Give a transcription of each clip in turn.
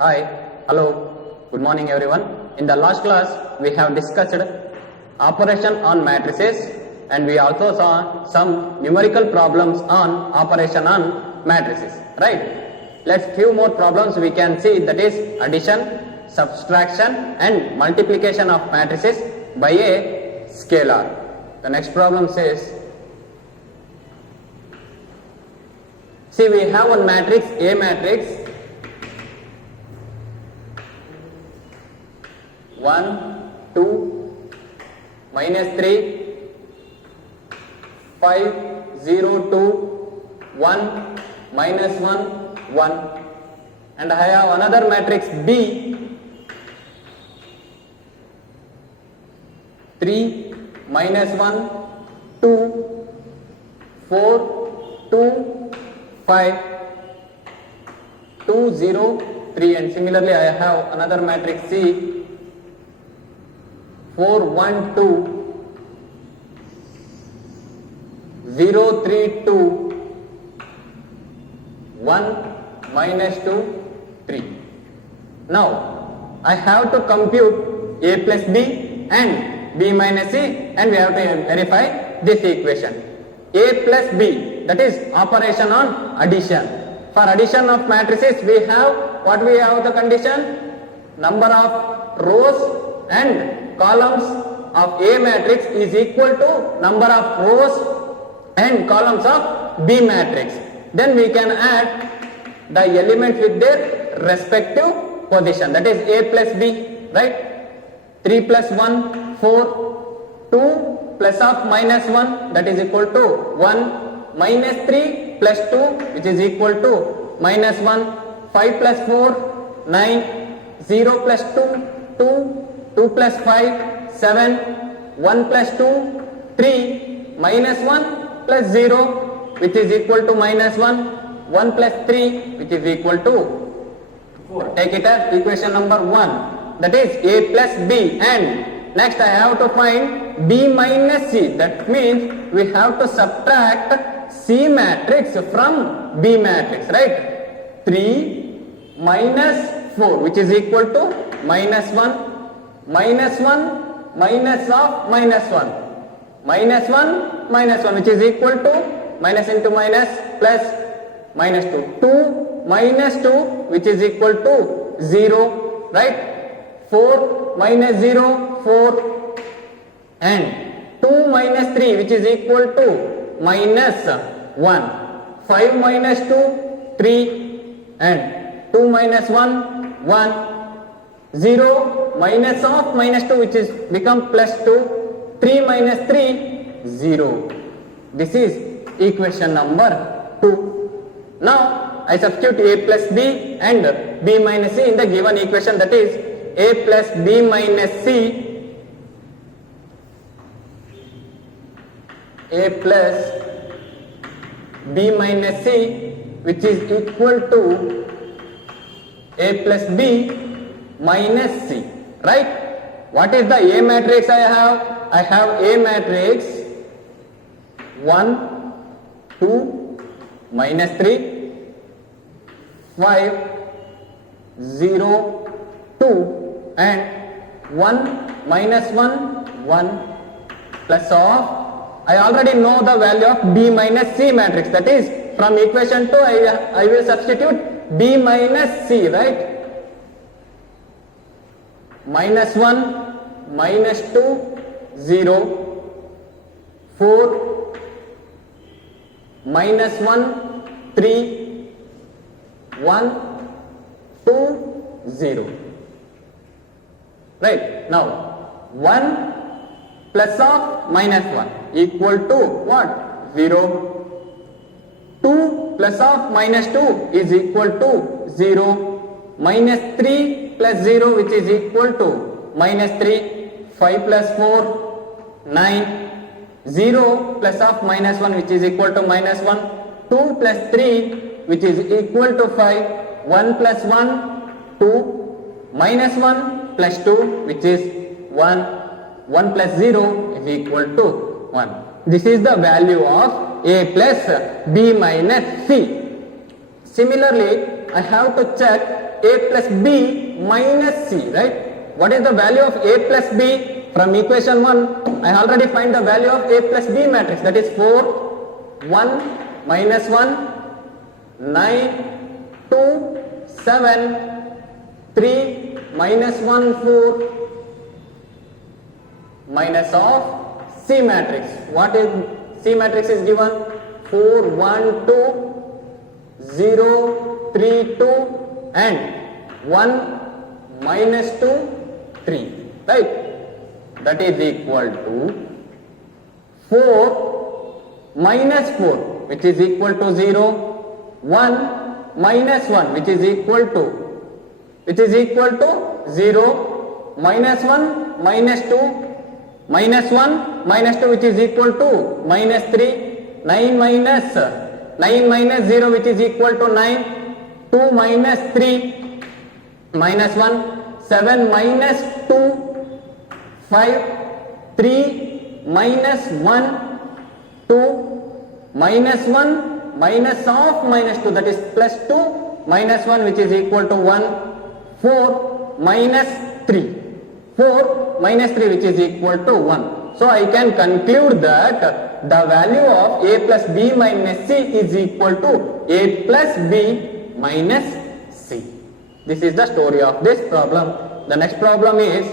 Hi, hello, good morning everyone. In the last class, we have discussed operation on matrices and we also saw some numerical problems on operation on matrices, right? Let's few more problems we can see, that is addition, subtraction and multiplication of matrices by a scalar. The next problem says, see we have one matrix, A matrix, 1, 2, minus 3, 5, 0, 2, 1, minus 1, 1. And I have another matrix B, 3, minus 1, 2, 4, 2, 5, 2, 0, 3. And similarly I have another matrix C, 4, 1, 2, 0, 3, 2, 1, minus 2, 3. Now, I have to compute A plus B and B minus C and we have to verify this equation. A plus B, that is operation on addition. For addition of matrices, we have, what we have the condition? Number of rows and columns of A matrix is equal to number of rows and columns of B matrix. Then we can add the elements with their respective position, that is A plus B, right? 3 plus 1, 4, 2 plus of minus 1, that is equal to 1, minus 3 plus 2, which is equal to minus 1, 5 plus 4, 9, 0 plus 2, 2, 2 plus 5, 7, 1 plus 2, 3, minus 1 plus 0, which is equal to minus 1, 1 plus 3, which is equal to 4. Take it as equation number 1, that is A plus B, and next I have to find B minus C. That means we have to subtract C matrix from B matrix, right? 3 minus 4, which is equal to minus 1, minus 1, minus of minus 1, minus 1, minus 1, which is equal to minus into minus plus minus 2, 2 minus 2, which is equal to 0, right? 4 minus 0, 4, and 2 minus 3, which is equal to minus 1, 5 minus 2, 3, and 2 minus 1, 1, 0 minus of minus 2, which is become plus 2, 3 minus 3, 0. This is equation number 2. Now I substitute A plus B and B minus C in the given equation, that is A plus B minus C, A plus B minus C, which is equal to A plus B minus C, right? What is the A matrix I have? I have A matrix 1, 2, minus 3, 5, 0, 2 and 1, minus 1, 1 plus of, I already know the value of B minus C matrix, that is from equation 2 I will substitute B minus C, right? Minus 1, minus 2, 0, 4, minus 1, 3, 1, 2, 0. Right? Now, 1 plus of minus 1 equal to what? 0. 2 plus of minus 2 is equal to 0. Minus 3 plus 0, which is equal to minus 3. 5 plus 4, 9. 0 plus of minus 1, which is equal to minus 1. 2 plus 3, which is equal to 5. 1 plus 1, 2. Minus 1 plus 2, which is 1. 1 plus 0 is equal to 1. This is the value of A plus B minus C. Similarly, I have to check a plus b minus c, right? What is the value of a plus b? From equation 1, I already find the value of a plus b matrix, that is 4, 1, minus 1, 9, 2, 7, 3, minus 1, 4, minus of C matrix. What is C matrix is given? 4, 1, 2, 0, 3, 2 and 1, minus 2, 3, right? That is equal to 4 minus 4, which is equal to 0, 1 minus 1, which is equal to 0, minus 1 minus 2, minus 1 minus 2, which is equal to minus 3, 9 minus 0, which is equal to 9, 2 minus 3 minus 1, 7 minus 2, 5, 3 minus 1, 2, minus 1, minus of minus 2, that is plus 2, minus 1, which is equal to 1, 4 minus 3, 4 minus 3, which is equal to 1. So I can conclude that the value of a plus b minus c is equal to a plus b minus c. This is the story of this problem. The next problem is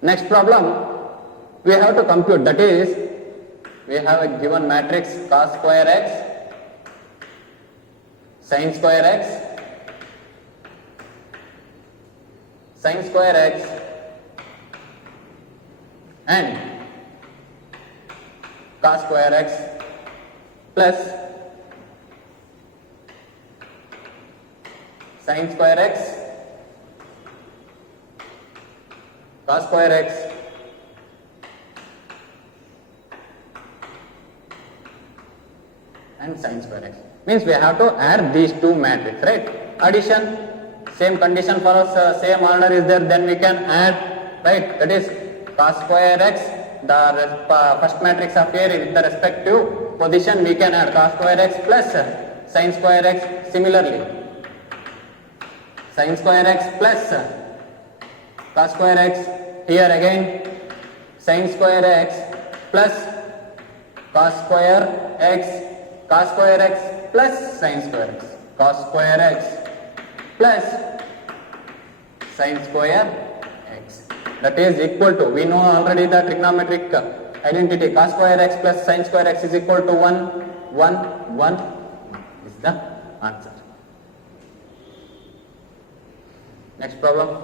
next problem we have to compute, that is we have a given matrix cos square x, sin square x, sin square x and cos square x plus sin square x, cos square x and sin square x. Means we have to add these two matrices, right? Addition, same condition for us, same order is there, then we can add, right? That is cos square x, the first matrix appear in the respective position, we can add cos square x plus sin square x. Similarly, sin square x plus cos square x, here again sin square x plus cos square x, cos square x plus sin square x, cos square x plus sin square x. That is equal to, we know already the trigonometric identity, cos square x plus sin square x is equal to 1, 1, 1 is the answer. Next problem.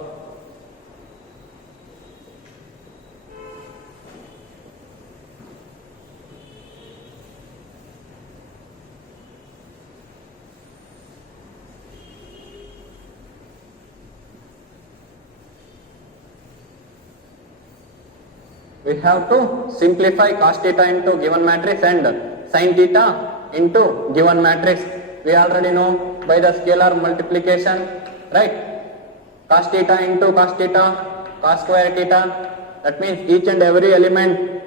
We have to simplify cos theta into given matrix and sin theta into given matrix. We already know by the scalar multiplication, right? Cos theta into cos theta, cos square theta. That means each and every element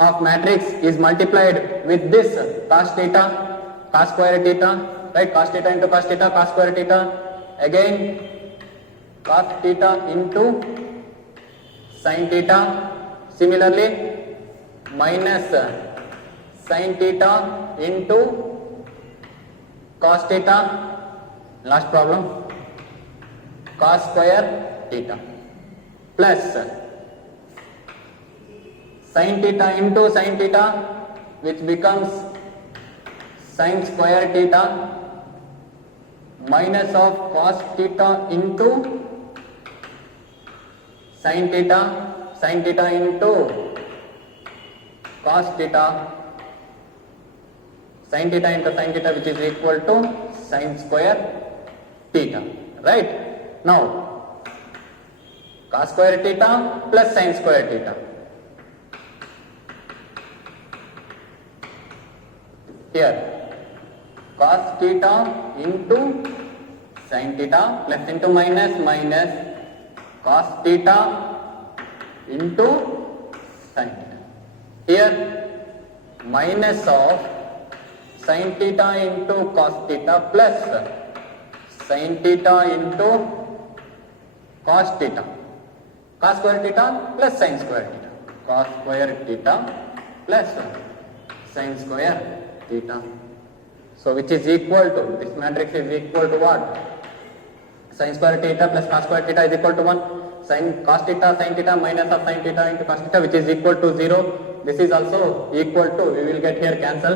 of matrix is multiplied with this cos theta, cos square theta, right? Cos theta into cos theta, cos square theta. Again cos theta into sin theta. Similarly, minus sin theta into cos theta. Last problem, cos square theta plus sin theta into sin theta, which becomes sin square theta, minus of cos theta into sin theta, sin theta into cos theta, sin theta into sin theta, which is equal to sin square theta, right? Now cos square theta plus sin square theta. Here cos theta into sin theta plus into minus minus cos theta into sin theta. Here minus of sin theta into cos theta plus sin theta into cos theta. Cos square theta plus sin square theta. Cos square theta plus sin square theta. So which is equal to, this matrix is equal to what? Sin square theta plus cos square theta is equal to 1. Sin cos theta sin theta minus of sin theta into cos theta, which is equal to 0. This is also equal to, we will get here cancel,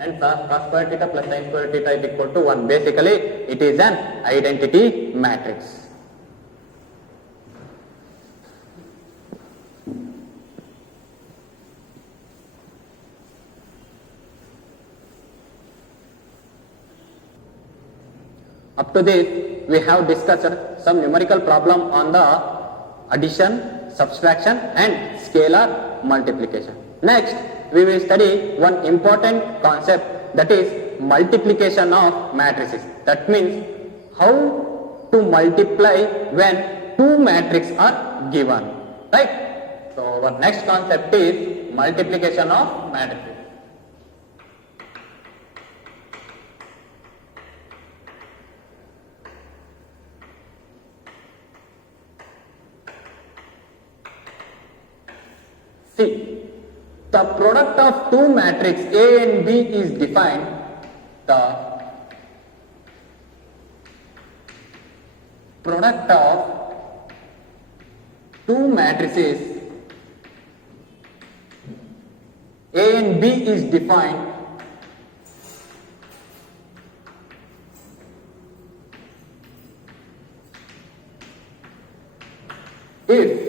and cos square theta plus sin square theta is equal to 1. Basically it is an identity matrix. Up to this, we have discussed some numerical problem on the addition, subtraction and scalar multiplication. Next, we will study one important concept, that is multiplication of matrices. That means how to multiply when two matrices are given, right? So our next concept is multiplication of matrices. See, the product of two matrices A and B is defined. The product of two matrices A and B is defined if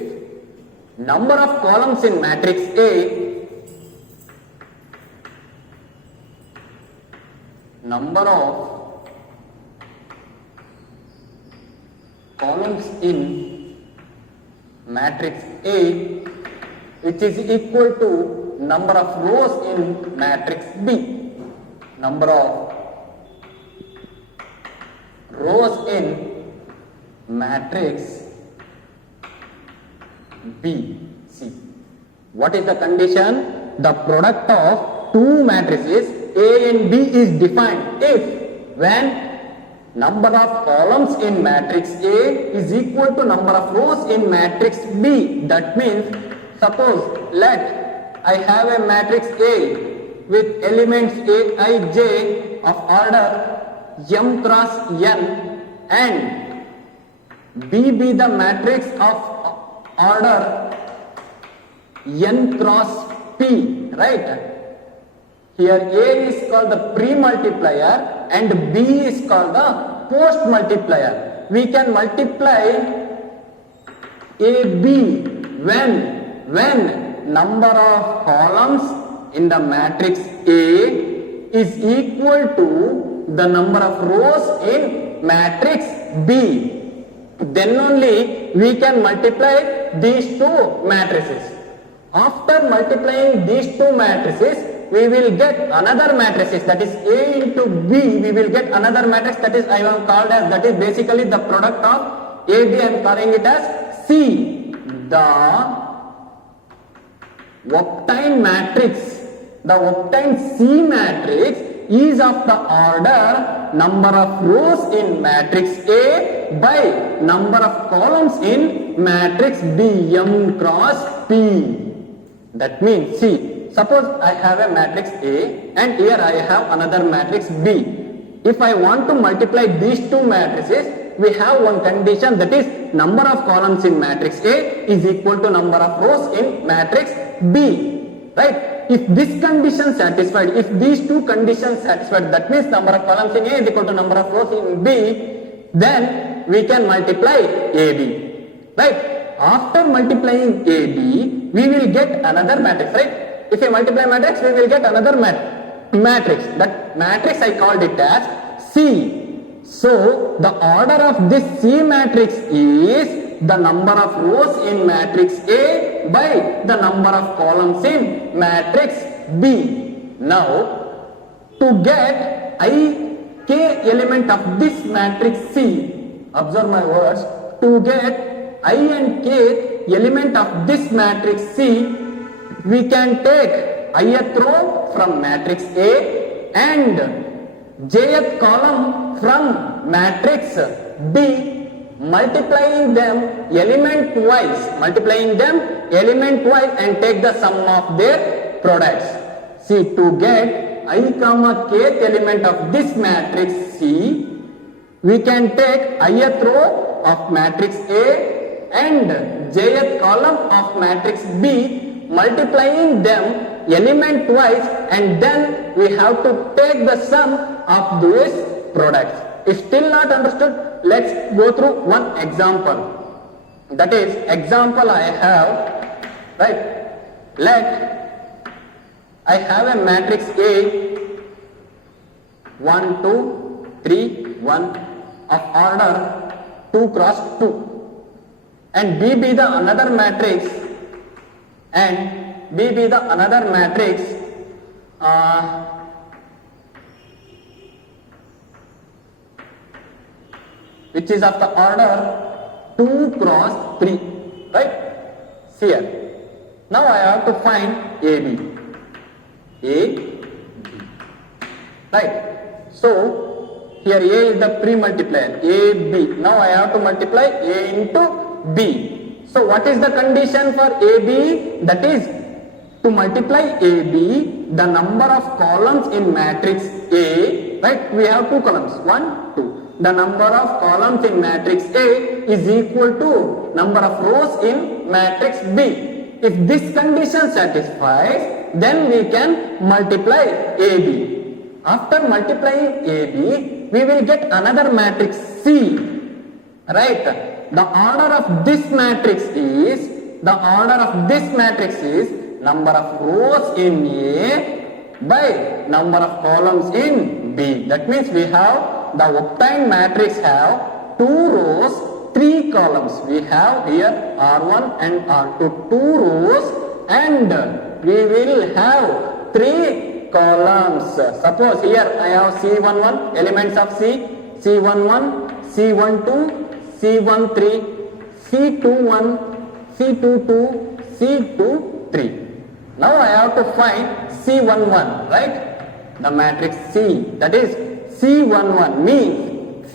number of columns in matrix A number of columns in matrix A which is equal to number of rows in matrix B. Number of rows in matrix B. See, what is the condition? The product of two matrices A and B is defined if when number of columns in matrix A is equal to number of rows in matrix B. That means, suppose let I have a matrix A with elements Aij of order m cross n and B be the matrix of order n cross p, right? Here A is called the pre-multiplier and B is called the post-multiplier. We can multiply AB when number of columns in the matrix A is equal to the number of rows in matrix B. Then only we can multiply these two matrices. After multiplying these two matrices, we will get another matrices, that is A into B. We will get another matrix, that is I have called as, that is basically the product of AB. I am calling it as C. The octane matrix, the octane C matrix is of the order number of rows in matrix A by number of columns in matrix B, m cross P. That means, see, suppose I have a matrix A and here I have another matrix B. If I want to multiply these two matrices, we have one condition, that is number of columns in matrix A is equal to number of rows in matrix B, right? If this condition satisfied, if these two conditions satisfied, that means number of columns in A is equal to number of rows in B, then we can multiply AB, right? After multiplying AB, we will get another matrix, right? If we multiply matrix, we will get another matrix. matrix. That matrix I called it as C. So the order of this C matrix is the number of rows in matrix A by the number of columns in matrix B. Now to get ik element of this matrix C, observe my words, to get I and k element of this matrix C, we can take ith row from matrix A and jth column from matrix B, multiplying them element wise and take the sum of their products. See, to get I comma kth element of this matrix C, we can take ith row of matrix A and jth column of matrix B, multiplying them element wise, and then we have to take the sum of these products. If still not understood, let's go through one example. That is, example I have, right? Let I have a matrix A 1 2 3 1 of order 2 cross 2, and B be the another matrix, which is of the order 2 cross 3, right? See here. Now I have to find AB. Right? So here A is the pre-multiplier, AB. Now I have to multiply A into B. So what is the condition for AB? That is, to multiply AB, the number of columns in matrix A, right? We have two columns, 1, 2. The number of columns in matrix A is equal to number of rows in matrix B. If this condition satisfies, then we can multiply AB. After multiplying AB, we will get another matrix C, right? The order of this matrix is number of rows in A by number of columns in B. That means we have the obtained matrix have 2 rows, 3 columns. We have here R1 and R2, 2 rows, and we will have 3 columns. Suppose here I have C11 elements of C, C11, C12, C13, C21, C22, C23. Now I have to find C11, right? The matrix C, that is C11 means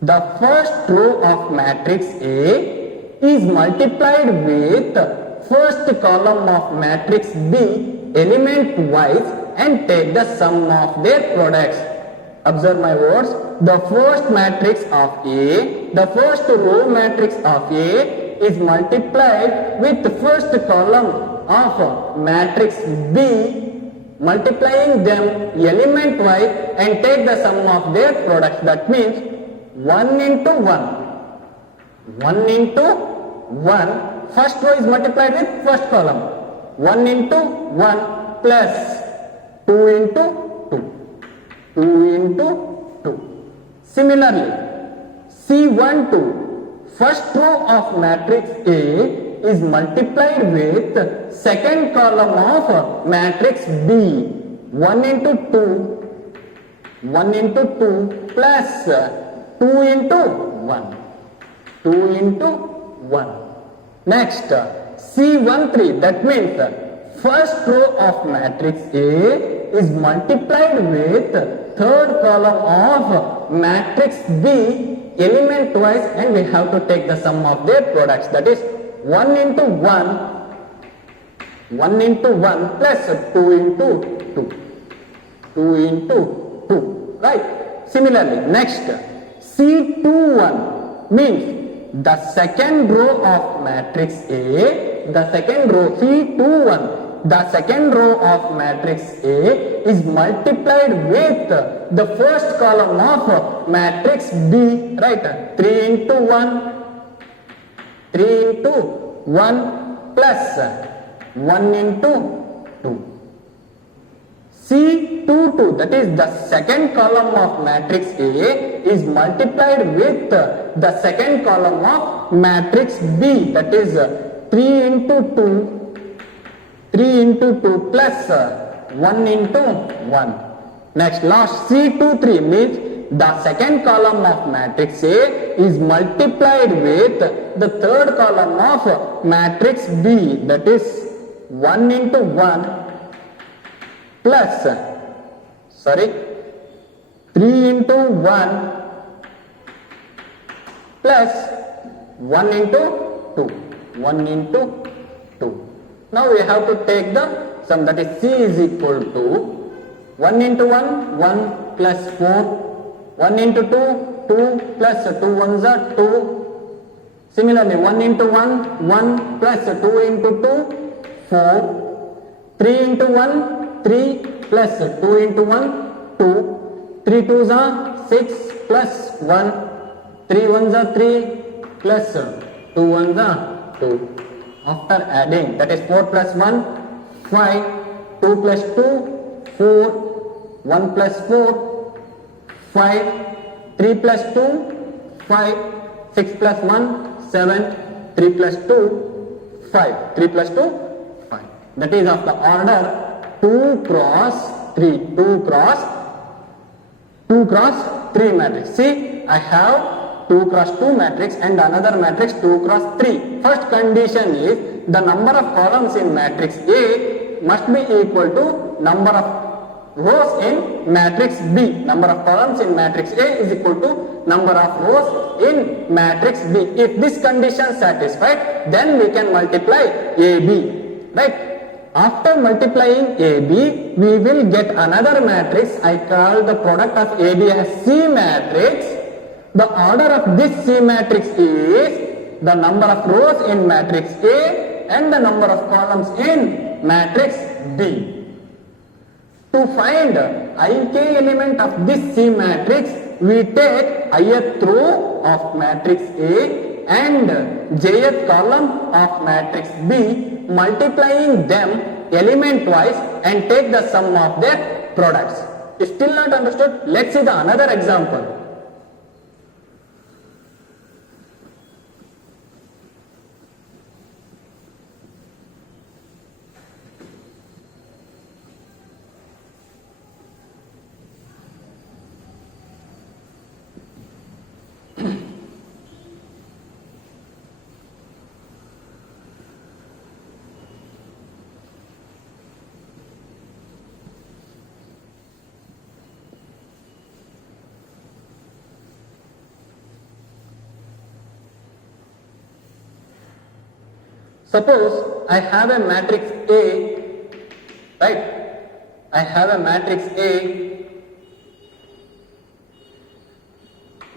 the first row of matrix A is multiplied with first column of matrix B element wise and take the sum of their products. Observe my words. The first matrix of A, the first row matrix of A is multiplied with the first column of matrix B, multiplying them element wise and take the sum of their products. That means 1 into 1. First row is multiplied with first column. 1 into 1 plus 2 into 2. 2 into 2. Similarly, C12, first row of matrix A is multiplied with second column of matrix B. 1 into 2 plus 2 into 1. 2 into 1. Next, C13, that means first row of matrix A is multiplied with third column of matrix B element wise, and we have to take the sum of their products. That is 1 into 1 plus 2 into 2. 2 into 2. Right? Similarly, next, C21 means the second row of matrix A, the second row C21, the second row of matrix A is multiplied with the first column of matrix B, right? 3 into 1 plus 1 into 2. C22, that is the second column of matrix A, is multiplied with the second column of matrix B, that is 3 into 2 plus 1 into 1. Next, last C23 means the second column of matrix A is multiplied with the third column of matrix B, that is 1 into 1 plus 3 into 1 plus 1 into 2. 1 into 2. Now we have to take the sum, that is C is equal to 1 into 1, 1 plus 4. 1 into 2, 2 plus 2 ones are 2. Similarly, 1 into 1, 1 plus 2 into 2, 4. 3 into 1, 3 plus 2 into 1, 2. 3 twos are 6 plus 1. 3 ones are 3 plus 2 ones are 2. After adding, that is 4 plus 1, 5. 2 plus 2, 4. 1 plus 4, 5, 3 plus 2, 5, 6 plus 1, 7, 3 plus 2, 5, 3 plus 2, 5. That is of the order 2 cross 3, 2 cross 3 matrix. See, I have 2 cross 2 matrix and another matrix 2 cross 3. First condition is the number of columns in matrix A must be equal to number of rows in matrix B. Number of columns in matrix A is equal to number of rows in matrix B. If this condition satisfied, then we can multiply AB. Right? After multiplying AB, we will get another matrix. I call the product of AB as C matrix. The order of this C matrix is the number of rows in matrix A and the number of columns in matrix B. To find ik element of this C matrix, we take ith row of matrix A and jth column of matrix B, multiplying them element wise and take the sum of their products. Still not understood? Let's see the another example. Suppose I have a matrix A, right? I have a matrix A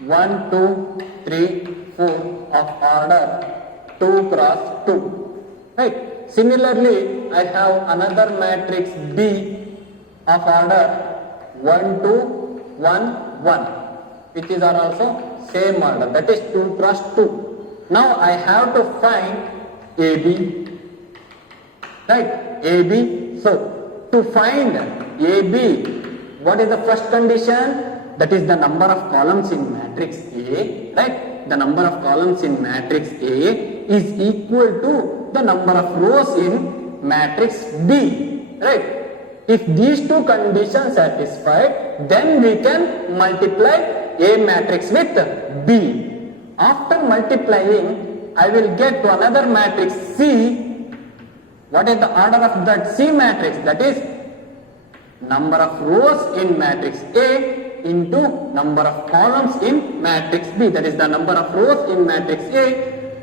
1, 2, 3, 4 of order 2 cross 2, right? Similarly, I have another matrix B of order 1, 2, 1, 1, which is also same order, that is 2 cross 2. Now I have to find AB, right? AB. So to find AB, what is the first condition? That is the number of columns in matrix A, right? The number of columns in matrix A is equal to the number of rows in matrix B, right? If these two conditions satisfied, then we can multiply A matrix with B. After multiplying, I will get to another matrix C. What is the order of that C matrix? That is number of rows in matrix A into number of columns in matrix B. That is the number of rows in matrix A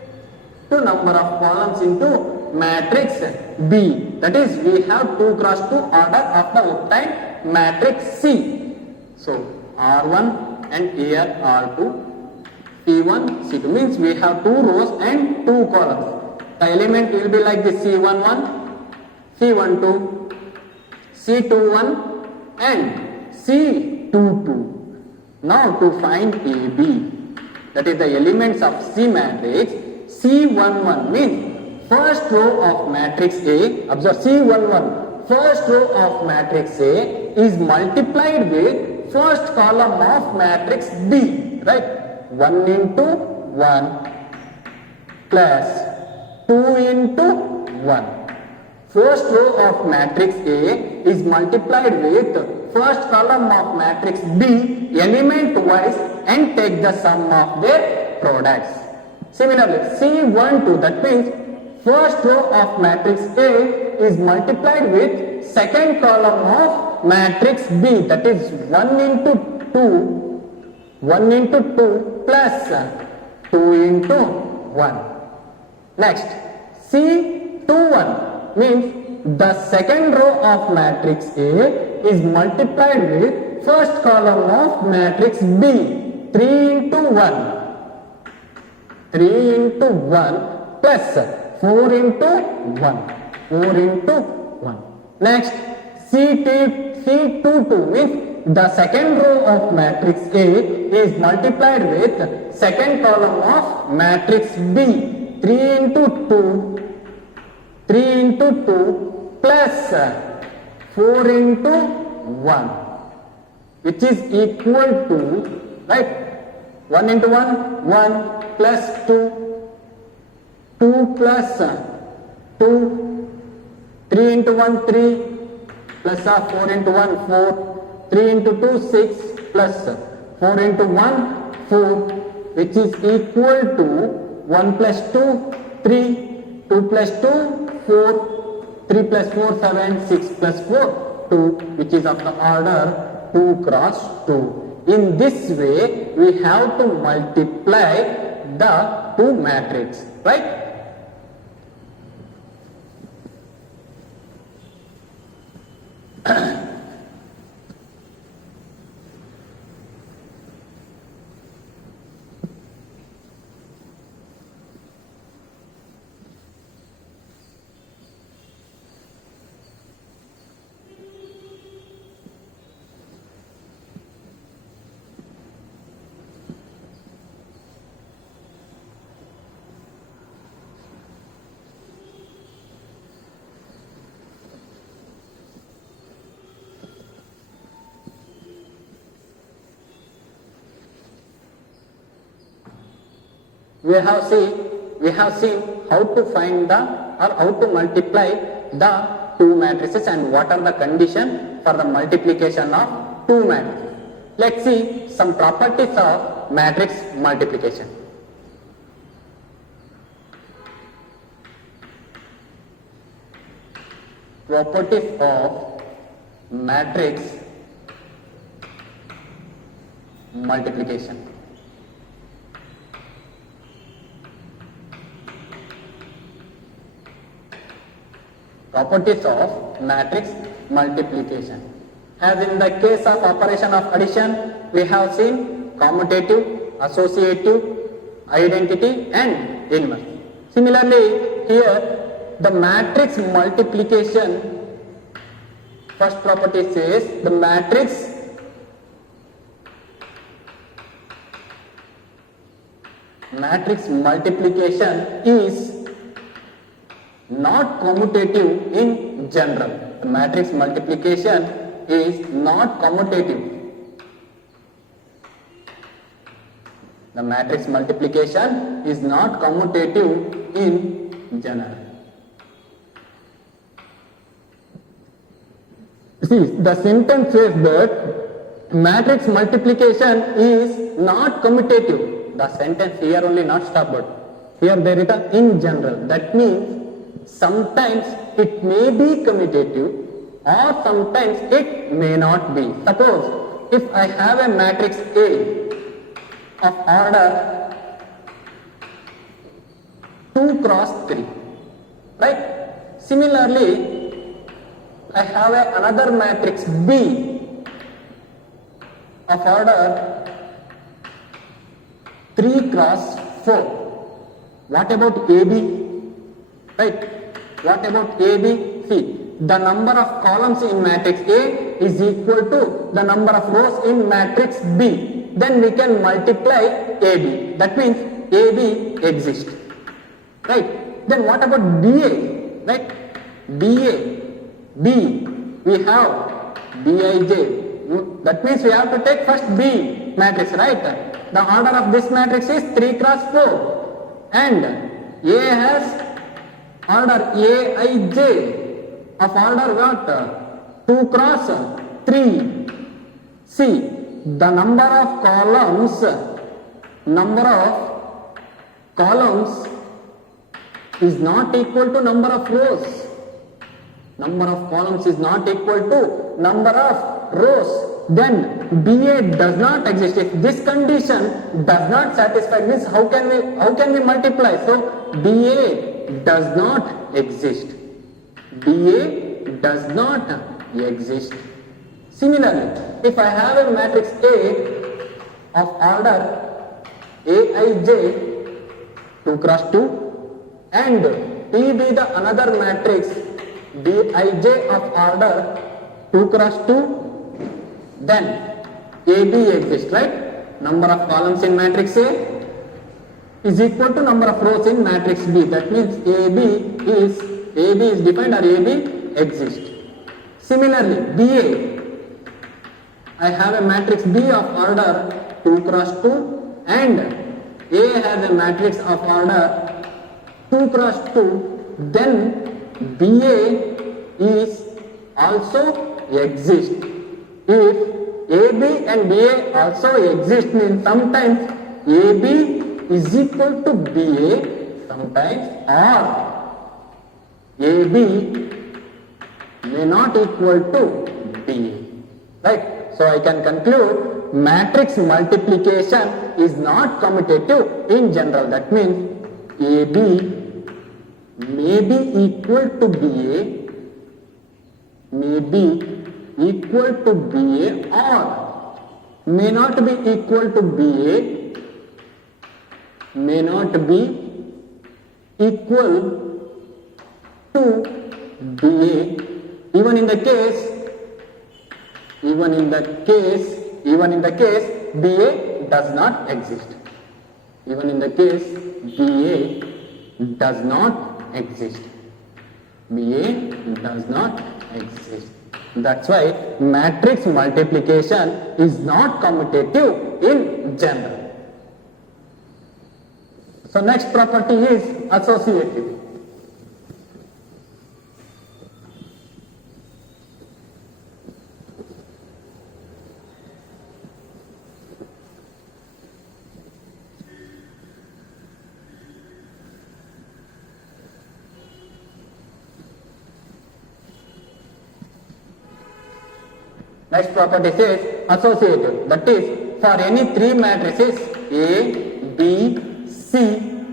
to number of columns into matrix B. That is, we have 2 cross 2 order of the obtained matrix C. So R1 and here R2. P1, C2 means we have 2 rows and 2 columns. The element will be like this: C11, C12, C21 and C22. Now to find AB, that is the elements of C matrix, C11 means first row of matrix A. Observe C11, first row of matrix A is multiplied with first column of matrix B, right? 1 into 1 plus 2 into 1. First row of matrix A is multiplied with first column of matrix B element wise and take the sum of their products. Similarly, C12, that means first row of matrix A is multiplied with second column of matrix B, that is 1 into 2 plus 2 into 1. Next, C21 means the second row of matrix A is multiplied with first column of matrix B, 3 into 1. 3 into 1 plus 4 into 1. 4 into 1. Next, C22 means the second row of matrix A is multiplied with second column of matrix B, 3 into 2. 3 into 2 plus 4 into 1, which is equal to, right, 1 into 1, 1 plus 2, 2 plus 2, 3 into 1, 3 plus 4 into 1, 4, 3 into 2, 6 plus 4 into 1, 4, which is equal to 1 plus 2, 3, 2 plus 2, 4, 3 plus 4, 7, 6 plus 4, 2, which is of the order 2 cross 2. In this way, we have to multiply the two matrices, right? We have seen how to find the or how to multiply the two matrices and what are the condition for the multiplication of two matrices. Let's see some properties of matrix multiplication. Properties of matrix multiplication. Properties of matrix multiplication. As in the case of operation of addition, we have seen commutative, associative, identity and inverse. Similarly, here the matrix multiplication, first property says the matrix multiplication is not commutative in general. The matrix multiplication is not commutative. The matrix multiplication is not commutative in general. See, the sentence says that matrix multiplication is not commutative. The sentence here only not stopped. Here there is a in general. That means sometimes it may be commutative or sometimes it may not be. Suppose if I have a matrix A of order 2 cross 3, right? Similarly, I have another matrix B of order 3 cross 4. What about AB? Right? What about AB? See, the number of columns in matrix A is equal to the number of rows in matrix B. Then we can multiply AB. That means AB exists. Right? Then what about BA? Right? BA. B, we have Bij. That means we have to take first B matrix, right? The order of this matrix is 3 cross 4 and A has order Aij of order what? 2 cross 3. See, the number of columns is not equal to number of rows. Number of columns is not equal to number of rows. Then BA does not exist. If this condition does not satisfy, means how can we multiply? So BA does not exist. BA does not exist. Similarly, if I have a matrix A of order Aij 2 cross 2 and P be the another matrix Bij of order 2 cross 2, then AB exists, right? Number of columns in matrix A is equal to number of rows in matrix B. That means AB is defined, or AB exists. Similarly, BA, I have a matrix B of order 2 cross 2 and A has a matrix of order 2 cross 2, then BA is also exist. If AB and BA also exist, means sometimes AB is equal to BA, sometimes, or AB may not equal to BA, right? So I can conclude matrix multiplication is not commutative in general. That means AB may be equal to BA, may be equal to BA, or may not be equal to BA, may not be equal to BA, even in the case BA does not exist. Even in the case BA does not exist. BA does not exist. That's why matrix multiplication is not commutative in general. So next property is associative. Next property says associative. That is, for any three matrices A, B, C,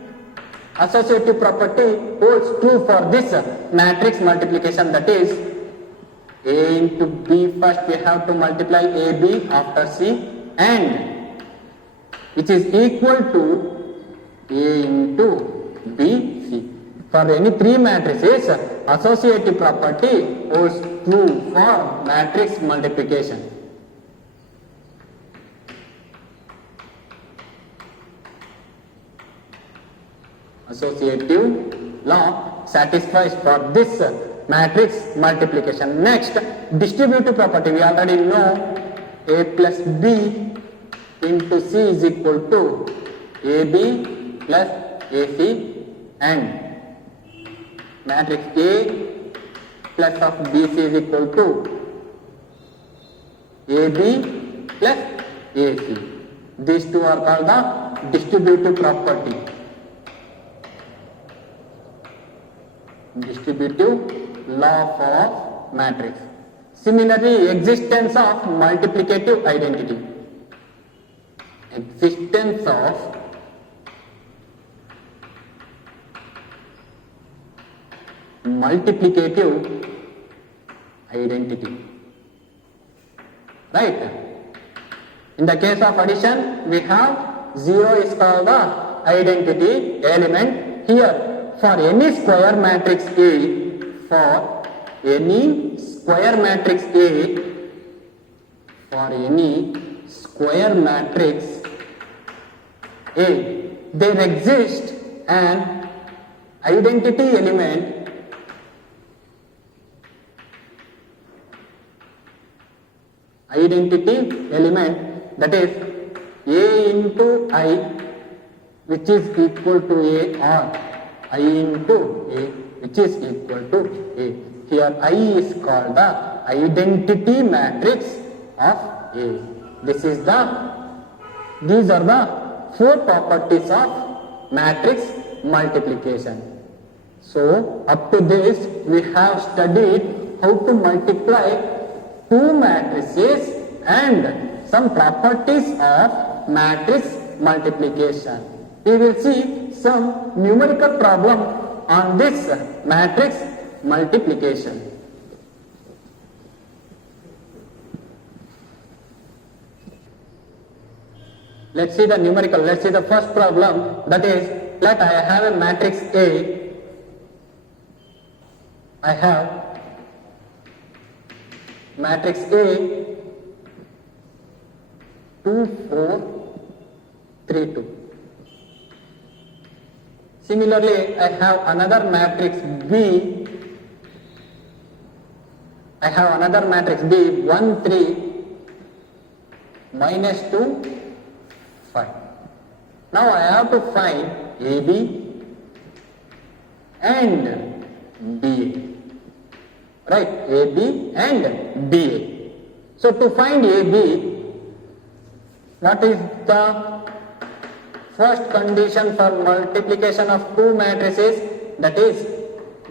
associative property holds true for this matrix multiplication. That is, A into B, first we have to multiply AB after C, and which is equal to A into B, C. For any three matrices, associative property holds true for matrix multiplication. Associative law satisfies for this matrix multiplication. Next, distributive property. We already know A plus B into C is equal to AB plus AC, and matrix A plus of BC is equal to AB plus AC. These two are called the distributive property. Distributive law of matrix. Similarly, existence of multiplicative identity. Existence of multiplicative identity. Right? In the case of addition, we have 0 is called the identity element. Here, for any square matrix A, for any square matrix A, for any square matrix A, there exists an identity element identity element, that is A into I, which is equal to A, or I into A, which is equal to A. Here I is called the identity matrix of A. These are the four properties of matrix multiplication. So up to this we have studied how to multiply two matrices and some properties of matrix multiplication. We will see some numerical problem on this matrix multiplication. Let's see the numerical. Let's see the first problem, that is, let I have a matrix A. I have matrix A 2 4 3 2. Similarly, I have another matrix B. I have another matrix B 1 3 minus 2 5. Now I have to find AB and BA. Right, AB and BA. So to find AB, what is the first condition for multiplication of two matrices? That is,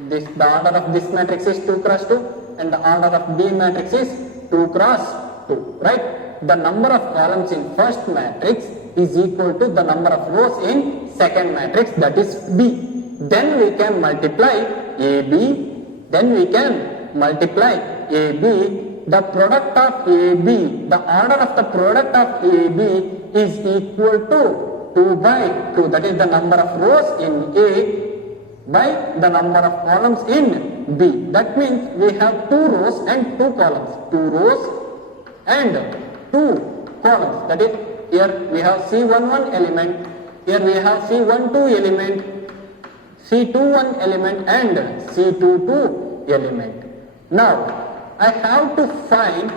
the order of this matrix is 2 cross 2 and the order of B matrix is 2 cross 2. Right? The number of columns in first matrix is equal to the number of rows in second matrix, that is B. Then we can multiply AB. Then we can multiply AB. The product of AB, the order of the product of AB is equal to 2 by 2. That is the number of rows in A by the number of columns in B. That means we have 2 rows and 2 columns. 2 rows and 2 columns. That is, here we have C11 element, here we have C12 element, C21 element and C22 element. Now I have to find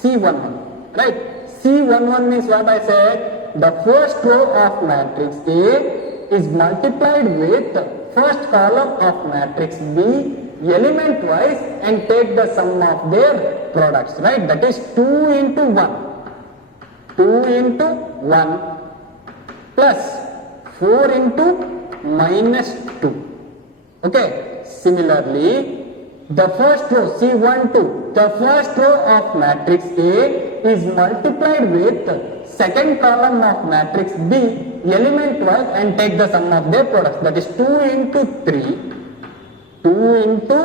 C11, right? C11 means what I said, the first row of matrix A is multiplied with first column of matrix B element wise and take the sum of their products, right? That is 2 into 1. 2 into 1 plus 4 into minus 2. Okay. Similarly, the first row C12, the first row of matrix A is multiplied with second column of matrix B element wise and take the sum of their products. That is 2 into 3. 2 into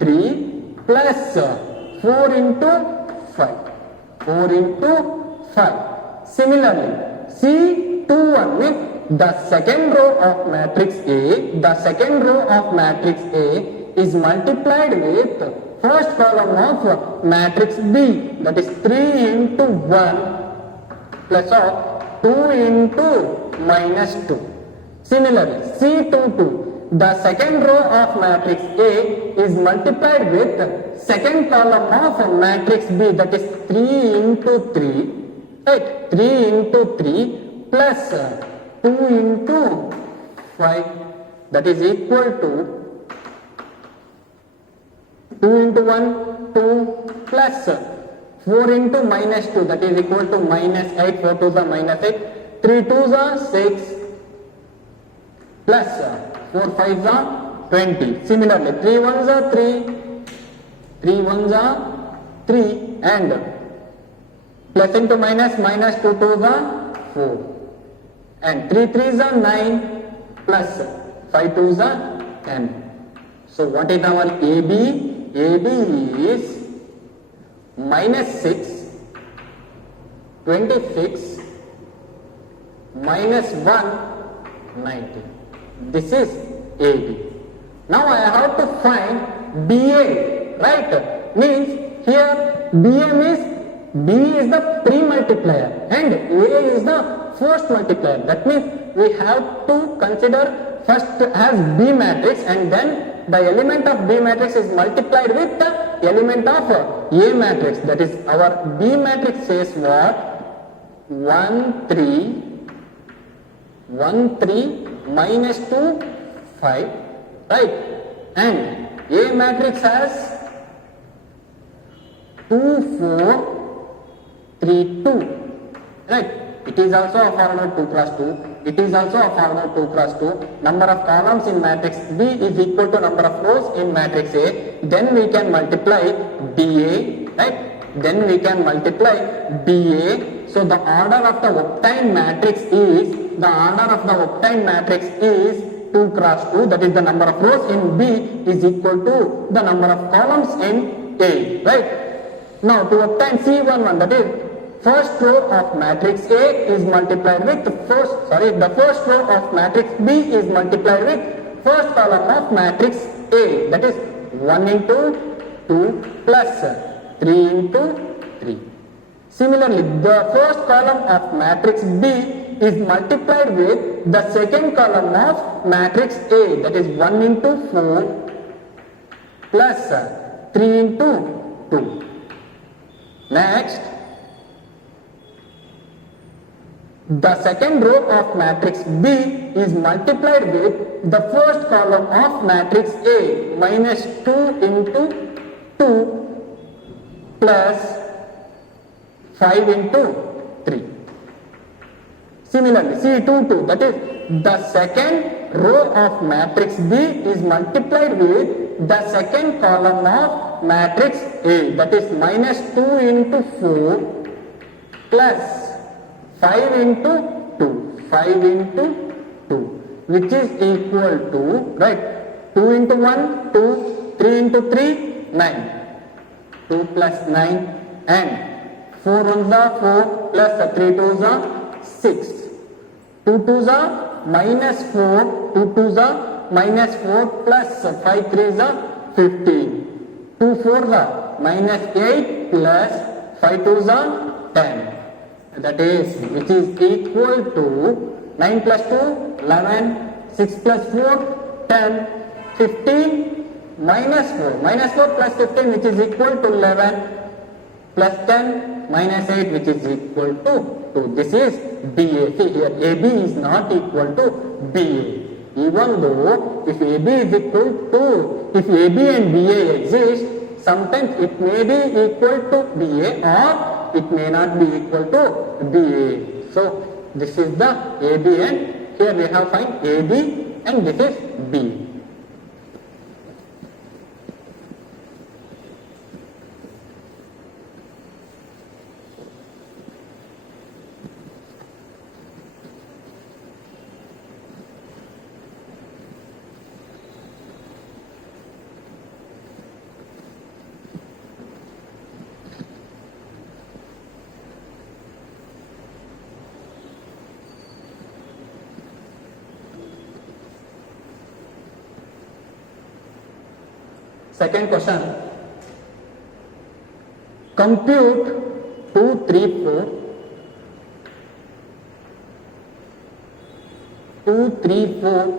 3 plus 4 into 5. 4 into 5. Similarly, C21 means the second row of matrix A, the second row of matrix A is multiplied with first column of matrix B, that is 3 into 1 plus of 2 into minus 2. Similarly, C22, the second row of matrix A is multiplied with second column of matrix B, that is 3 into 3. Right, 3 into 3 plus 2 into 5, that is equal to 2 into 1, 2 plus 4 into minus 2, that is equal to minus 8, 4 2s are minus 8, 3 2s are 6 plus 4 5s are 20. Similarly, 3 1s are 3, 3 1s are 3 and plus into minus, minus 2 2s are 4 and 3 3s are 9 plus 5 2s are 10. So what is our AB? AB is minus 6, 26 minus 1, 90. This is AB. Now I have to find BA, right? Means here BA means B is the pre-multiplier and A is the first multiplier. That means we have to consider first as B matrix and then the element of B matrix is multiplied with the element of A matrix, that is our B matrix says what? 1 3 1 3 minus 2 5, right? And A matrix has 2 4 3 2, right? It is also a format 2 cross 2. It is also a format 2 cross 2. Number of columns in matrix B is equal to number of rows in matrix A. Then we can multiply BA, right? Then we can multiply BA. So the order of the obtained matrix is 2 cross 2. That is the number of rows in B is equal to the number of columns in A, right? Now to obtain C11, that is first row of matrix A is multiplied with the first row of matrix B is multiplied with first column of matrix A, that is 1 into 2 plus 3 into 3. Similarly, the first column of matrix B is multiplied with the second column of matrix A, that is 1 into 4 plus 3 into 2. Next, the second row of matrix B is multiplied with the first column of matrix A minus 2 into 2 plus 5 into 3. Similarly, C22, that is the second row of matrix B is multiplied with the second column of matrix A, that is minus 2 into 4 plus 5 into 2, which is equal to, right, 2 into 1, 2, 3 into 3, 9, 2 plus 9, and 4 ones are 4 plus 3 twos are 6, 2 twos are minus 4, 2 twos are minus 4 plus 5 threes are 15, 2 fours are minus 8 plus 5 twos are 10. That is, which is equal to 9 plus 2, 11, 6 plus 4, 10, 15, minus 4 plus 15, which is equal to 11, plus 10, minus 8, which is equal to 2. This is BA. See here, AB is not equal to BA. Even though if AB is equal to, if AB and BA exist, sometimes it may be equal to BA or it may not be equal to BA. So this is the AB, and here we have find AB and this is B. Second question, compute 2, 3, 4, 2, 3, 4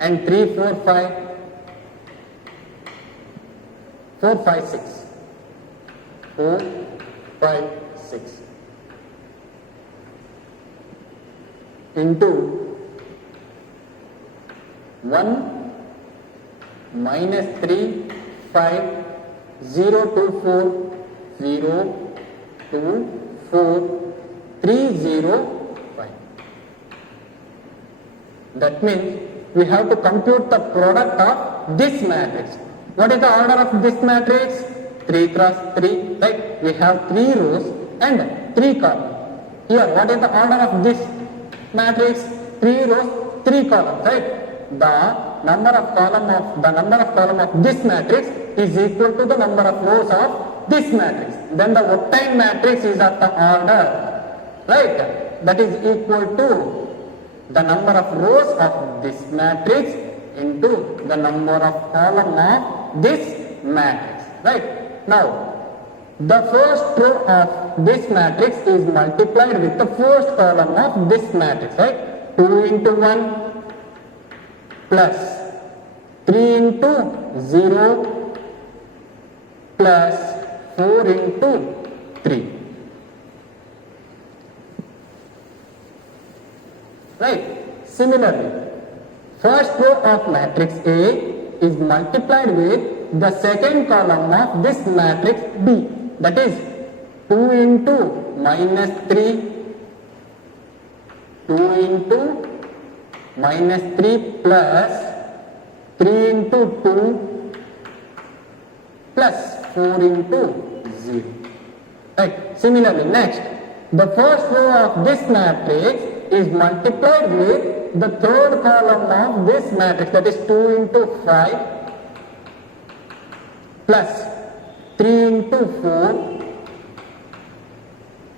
and 3, 4, 5, 4, 5, 6, 4, 5, 6 into 1 minus 3, 5, 0, 2, 4, 0, 2, 4, 3, 0, 5. That means we have to compute the product of this matrix. What is the order of this matrix? 3 cross 3, right? We have 3 rows and 3 columns. Here, what is the order of this matrix? 3 rows, 3 columns, right? The number of column of this matrix is equal to the number of rows of this matrix. Then the obtained matrix is of the order, right? That is equal to the number of rows of this matrix into the number of column of this matrix, right? Now, the first row of this matrix is multiplied with the first column of this matrix, right? 2 into 1 plus 3 into 0 plus 4 into 3. Right? Similarly, first row of matrix A is multiplied with the second column of this matrix B, that is 2 into minus 3, 2 into minus 3 plus 3 into 2 plus 4 into 0. Right. Similarly, next, the first row of this matrix is multiplied with the third column of this matrix, that is 2 into 5 plus 3 into 4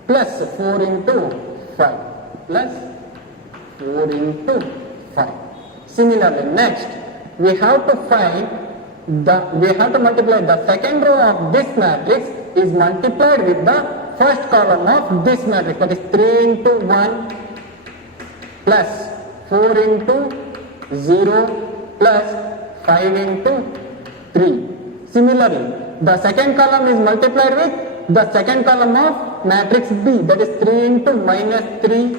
plus 4 into 5 plus 4 into 5. Similarly, next, we have to multiply the second row of this matrix is multiplied with the first column of this matrix, that is 3 into 1 plus 4 into 0 plus 5 into 3. Similarly, the second column is multiplied with the second column of matrix B, that is 3 into minus 3,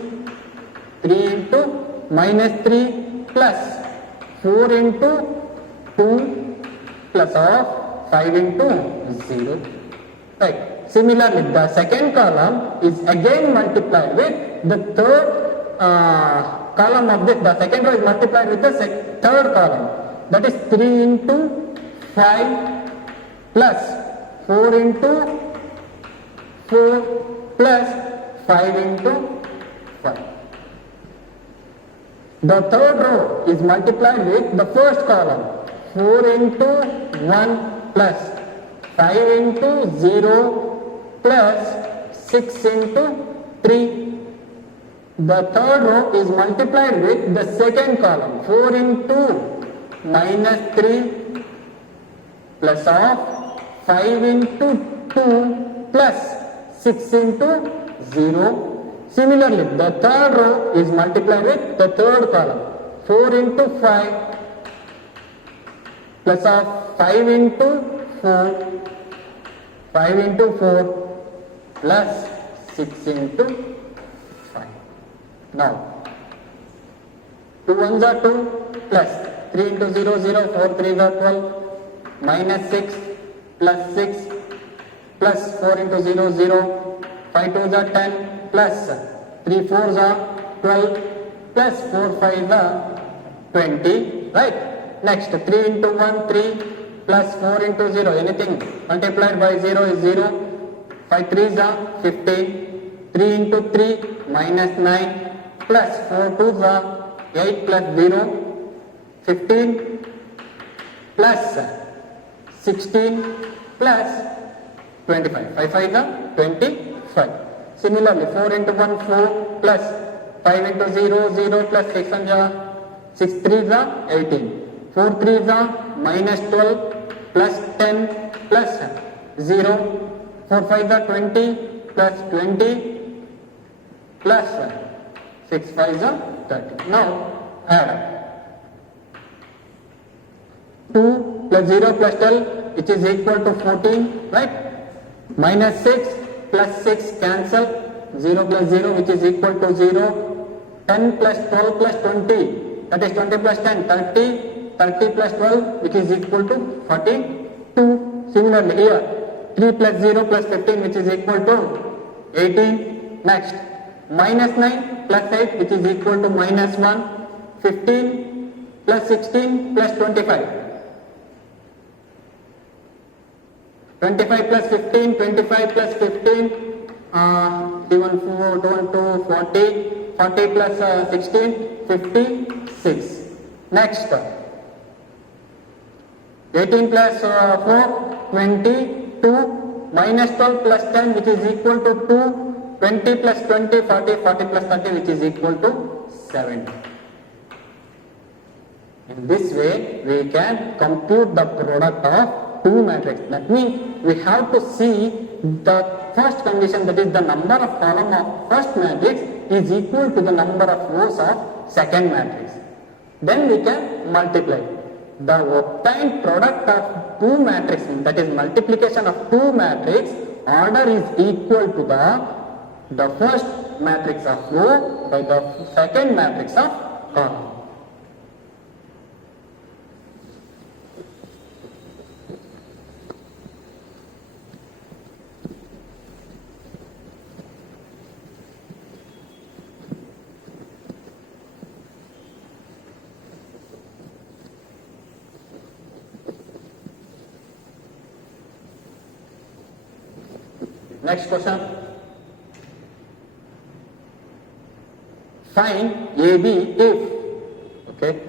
3 into minus 3 plus 4 into 2 plus of 5 into 0. Right. Similarly, the second column is again multiplied with the third column of this. The second row is multiplied with the third column, that is 3 into 5 plus 4 into 4 plus 5 into 5. The third row is multiplied with the first column, 4 into 1 plus 5 into 0 plus 6 into 3. The third row is multiplied with the second column, 4 into minus 3 plus of 5 into 2 plus 6 into 0. Similarly, the third row is multiplied with the third column, 4 into 5 plus of 5 into 4, 5 into 4 plus 6 into 5. Now, 2 ones are 2 plus 3 into 0, 0, 4 3s are 12, minus 6 plus 6 plus 4 into 0, 0, 5 2s are 10 plus 3 4s are 12 plus 4 5s are 20, right? Next, 3 into 1, 3 plus 4 into 0, anything multiplied by 0 is 0, 5 3s are 15, 3 into 3 minus 9 plus 4 2s are 8 plus 0, 15 plus 16 plus 25, 5 5s are 25. Similarly, 4 into 1, 4 plus 5 into 0, 0 plus 6 6 3s are 18. 4 3s are minus 12 plus 10 plus 0. 4 5s are 20 plus 20 plus 6 5s are 30. Now, add up. 2 plus 0 plus 12, which is equal to 14, right? Minus 6 plus 6 cancel, 0 plus 0 which is equal to 0, 10 plus 12 plus 20, that is 20 plus 10, 30, 30 plus 12 which is equal to 42. Similarly here, 3 plus 0 plus 15 which is equal to 18. Next, minus 9 plus 8 which is equal to minus 1, 15 plus 16 plus 25. 25 plus 15, 25 plus 15, 2 2 40, 40 plus 16, 56. Next, 18 plus 4, 22, minus 12 plus 10 which is equal to 2, 20 plus 20, 40, 40 plus 30 which is equal to 70. In this way, we can compute the product of two matrices. That means we have to see the first condition, that is the number of column of first matrix is equal to the number of rows of second matrix. Then we can multiply. the obtained product of two matrices, that is multiplication of two matrix, order is equal to the first matrix of row by the second matrix of column. Next question. Find AB if, okay,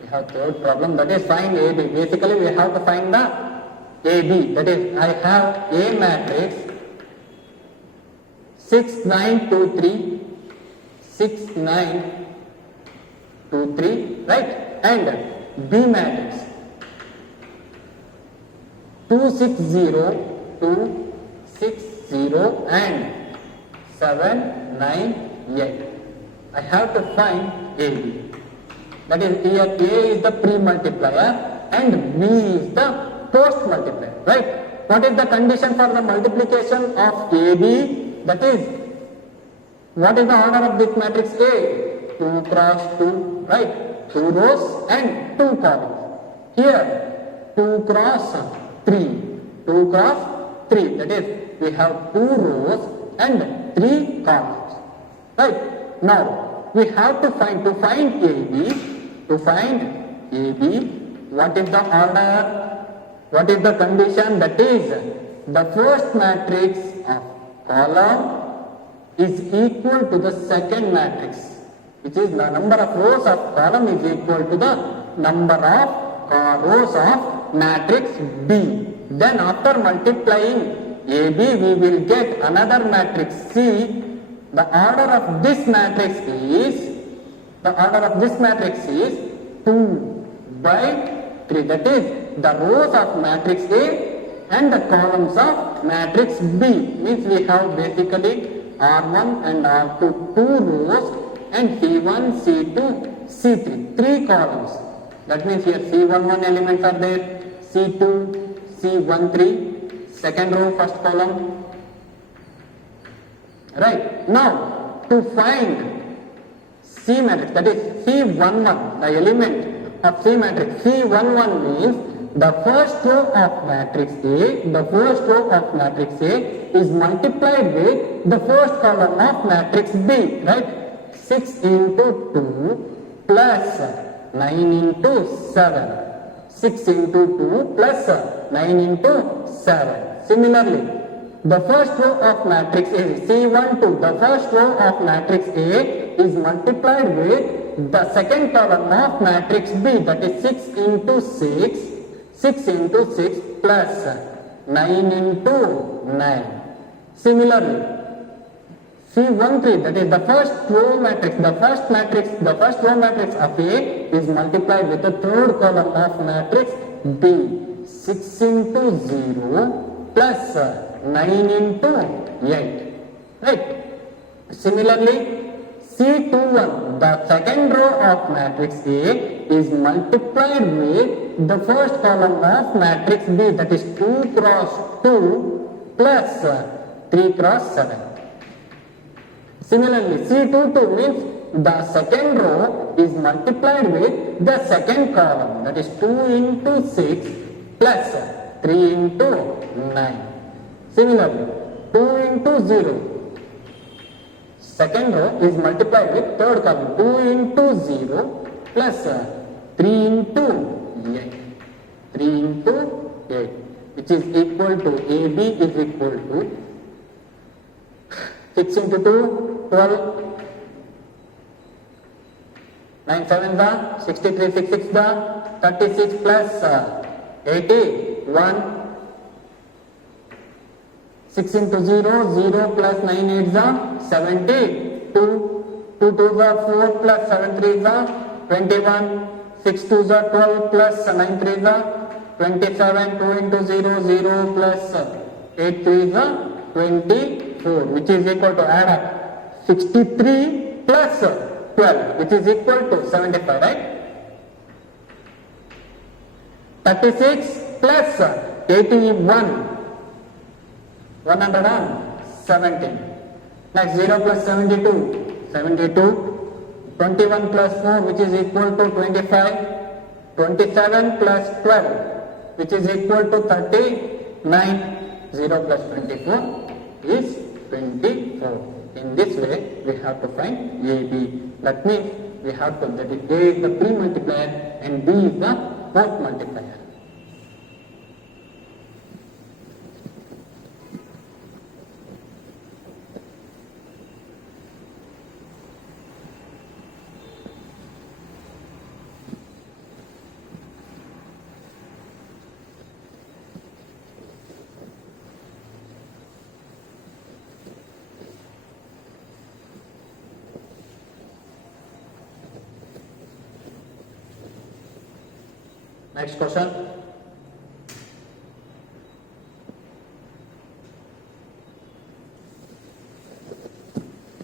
we have third problem, that is find AB. Basically we have to find the AB, that is I have A matrix 6 9 2 3 6 9 2 3, right, and B matrix 2 6 0 2 6 0 and 7 9 8. I have to find AB. That is, here A is the pre-multiplier and B is the post-multiplier, right? What is the condition for the multiplication of AB? That is, what is the order of this matrix A? 2 cross 2, right? 2 rows and 2 columns. Here, 2 cross 3. 2 cross 3. That is, we have 2 rows and 3 columns. Right? Now, we have to find AB, what is the order? What is the condition? That is, the first matrix of column is equal to the second matrix, which is the number of rows of column is equal to the number of rows of matrix B. Then after multiplying AB, we will get another matrix C. The order of this matrix is 2 by 3. That is, the rows of matrix A and the columns of matrix B. Means we have basically R1 and R2 2 rows and C1, C2, C3 3 columns. That means here C11 elements are there, C2, C13, second row, first column. Right. Now, to find C matrix, that is C11, the element of C matrix, C11 means the first row of matrix A, is multiplied with the first column of matrix B, right? 6 into 2 plus 9 into 7. 6 into 2 plus 9 into 7. Similarly, the first row of matrix A, C12, the first row of matrix A is multiplied with the second column of matrix B, that is 6 into 6, 6 into 6 plus 9 into 9. Similarly, C13, that is the first row matrix, the first row matrix of A is multiplied with the third column of matrix B, 6 into 0 plus 9 into 8, right? Similarly, C21, the second row of matrix A is multiplied with the first column of matrix B, that is 2 cross 2 plus 3 cross 7. Similarly, C22 means the second row is multiplied with the second column, that is 2 into 6 plus 3 into 9. Similarly, 2 into 0, second row is multiplied with third column, 2 into 0 plus 3 into 8. 3 into 8, which is equal to AB is equal to 6 into 2, 12, 9 7 the 63, 6 6 the 36 plus 81, 6 into 0, 0 plus 9 8 the 72, 2 2 the 4 plus 7 3 the 21, 6 2 the 12 plus 9 3 the 27, 2 into 0, 0 plus 8 3 the 24, which is equal to, add up, 63 plus 12, which is equal to 75, right? 36 plus 81, 117. Next 0 plus 72, 72. 21 plus 4 which is equal to 25. 27 plus 12 which is equal to 39. 0 plus 24 is 24. In this way we have to find AB. That means we have to, that is A is the pre-multiplier and B is the post-multiplier. Next question.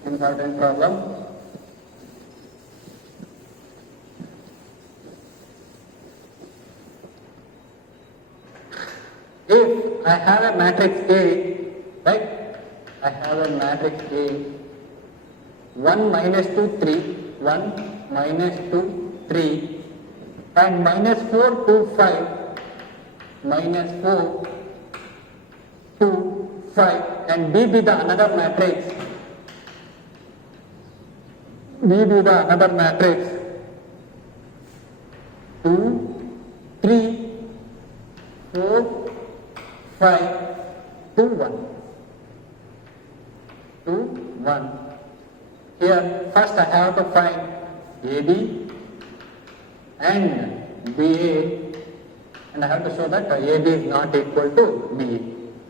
Important problem. If I have a matrix A, right? I have a matrix A, 1 minus 2, 3, 1 minus 2, 3. And minus 4, 2, 5, minus 4, 2, 5, and B be the another matrix. B be the another matrix. 2, 3, 4, 5, 2, 1. 2, 1. Here, first I have to find AB and BA, and I have to show that AB is not equal to BA.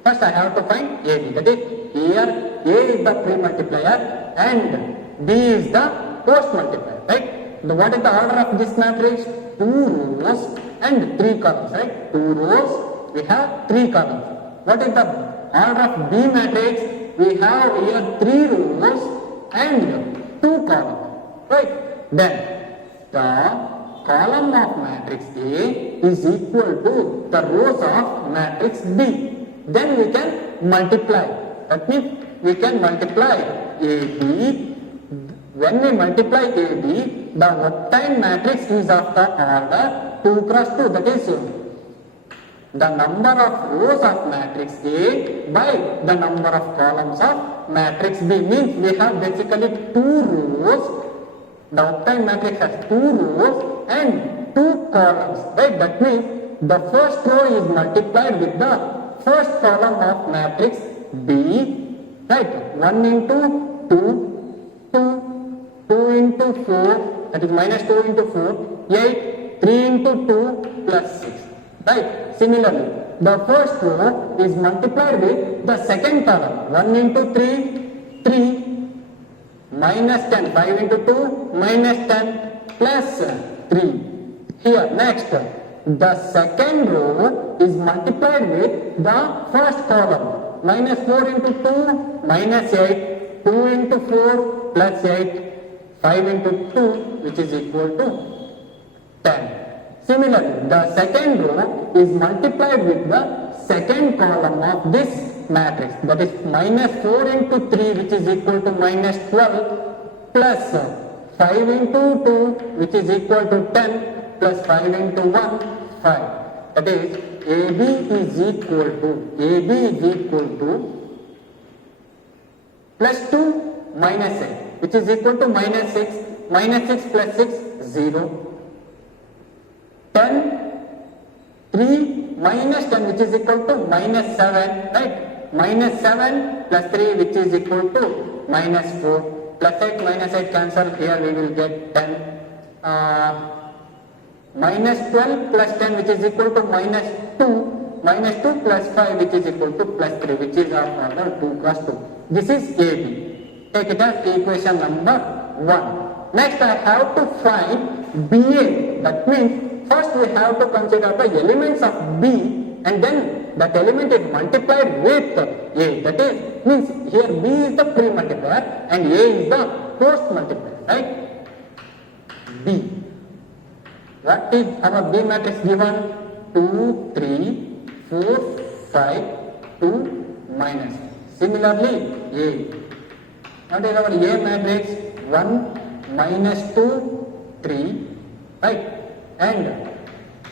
First I have to find AB, that is here A is the pre-multiplier and B is the post-multiplier, right? What is the order of this matrix? 2 rows and 3 columns, right? 2 rows, we have 3 columns. What is the order of B matrix? We have here 3 rows and 2 columns, right? Then the column of matrix A is equal to the rows of matrix B. Then we can multiply. That means we can multiply AB. When we multiply AB, the obtained matrix is of the order 2 cross 2. That is the number of rows of matrix A by the number of columns of matrix B. Means we have basically 2 rows. The obtained matrix has 2 rows and 2 columns, right? That means the first row is multiplied with the first column of matrix B, right? 1 into 2, 2, 2 into 4, that is minus 2 into 4, 8, 3 into 2 plus 6, right? Similarly, the first row is multiplied with the second column, 1 into 3, 3, minus 10, 5 into 2, minus 10, plus 3. Here, next, the second row is multiplied with the first column, minus 4 into 2, minus 8, 2 into 4, plus 8, 5 into 2, which is equal to 10. Similarly, the second row is multiplied with the second column of this matrix, that is minus 4 into 3, which is equal to minus 12, plus 5 into 2, which is equal to 10, plus 5 into 1, 5. That is AB is equal to plus 2 minus 8, which is equal to minus 6, minus 6 plus 6, 0. 10, 3 minus 10, which is equal to minus 7, right? Minus 7 plus 3, which is equal to minus 4. Plus 8 minus 8 cancel, here we will get 10. Minus 12 plus 10, which is equal to minus 2. Minus 2 plus 5, which is equal to plus 3, which is of order 2 cross 2. This is AB. Take it as equation number 1. Next I have to find BA. That means first we have to consider the elements of B, and then that element is multiplied with A. That is, means here B is the pre-multiplier and A is the post-multiplier, right? B. What is our B matrix given? 2, 3, 4, 5, 2, minus. Similarly, A. What is our A matrix? 1, minus 2, 3, right? And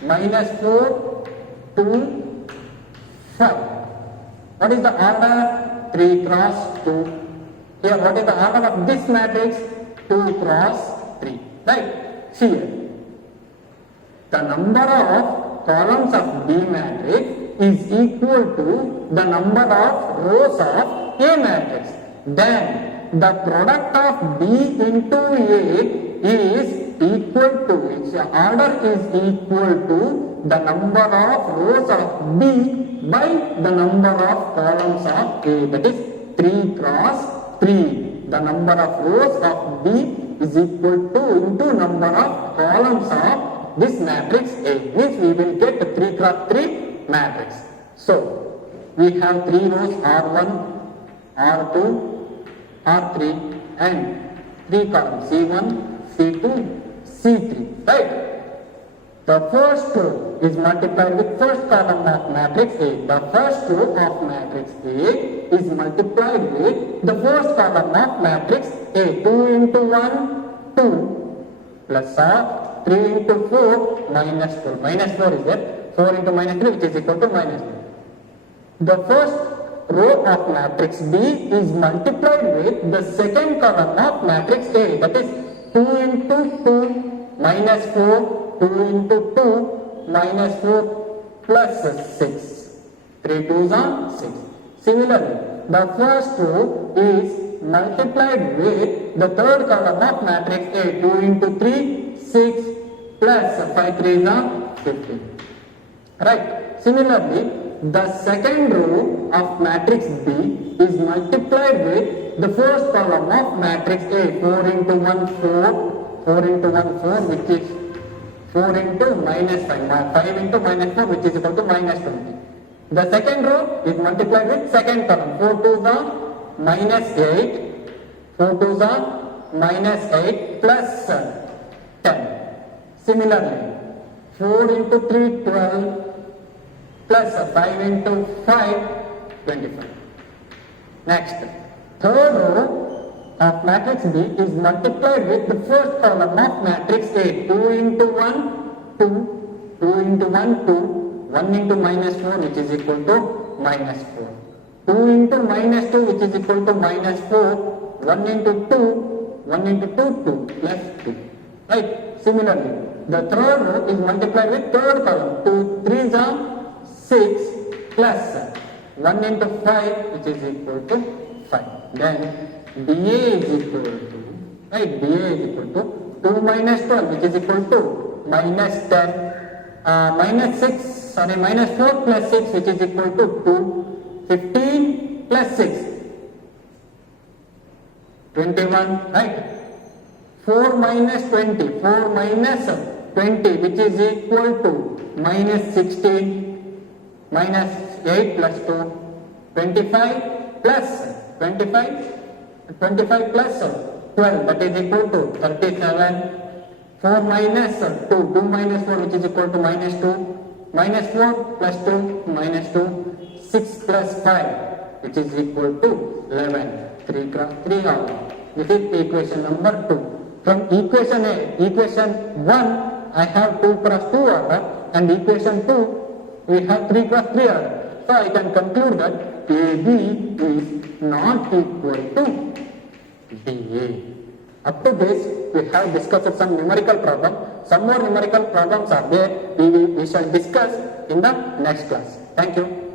minus 4, 2, 5. What is the order? 3 cross 2. Here, what is the order of this matrix? 2 cross 3. Right? Here, the number of columns of B matrix is equal to the number of rows of A matrix. Then, the product of B into A is equal to, its order is equal to the number of rows of B by the number of columns of A, that is 3 cross 3. The number of rows of B is equal to into number of columns of this matrix A, means we will get 3 cross 3 matrix. So, we have 3 rows R1, R2, R3 and 3 columns C1, C2, C3, right? The first row is multiplied with first column of matrix A. The first row of matrix A is multiplied with the first column of matrix A. 2 into 1, 2 plus 3 into 4 minus 4. Minus 4 is there. 4 into minus 3 which is equal to minus 4. The first row of matrix B is multiplied with the second column of matrix A, that is 2 into 2 minus 4, 2 into 2 minus 4 plus 6. 3 2s are 6. Similarly, the first row is multiplied with the third column of matrix A, 2 into 3, 6 plus 5 3s are 15. Right? Similarly, the second row of matrix B is multiplied with the first column of matrix A, 4 into 1, 4, 4 into 1, 4, which is 4 into minus 5, 5 into minus 4, which is equal to minus 20. The second row is multiplied with second column, 4 2s are minus 8, 4 2s are minus 8 plus 10. Similarly, 4 into 3, 12, plus 5 into 5, 25. Next, third row of matrix B is multiplied with the first column of matrix A, 2 into 1, 2, 2 into 1, 2, 1 into minus 4 which is equal to minus 4, 2 into minus 2 which is equal to minus 4, 1 into 2, 1 into 2, 2 plus 2. Right? Similarly, the third row is multiplied with third column, 2 3s are 6 plus 1 into 5 which is equal to 5. Then dA is equal to, right, dA is equal to 2 minus 12 which is equal to minus 10, minus 6, sorry, minus 4 plus 6 which is equal to 2, 15 plus 6, 21, right? 4 minus 20, 4 minus 20 which is equal to minus 16, minus 8 plus 2, 25 plus 25, 25 plus 12 that is equal to 37, 4 minus 2, 2 minus 4 which is equal to minus 2, minus 4 plus 2, minus 2, 6 plus 5 which is equal to 11, 3 cross 3 out. This is equation number 2. From equation A, equation 1 I have 2 cross 2 order and equation 2 we have 3 cross 3 order. So I can conclude that AB is not equal to DA. Up to this, we have discussed some numerical problem. Some more numerical problems are there. We shall discuss in the next class. Thank you.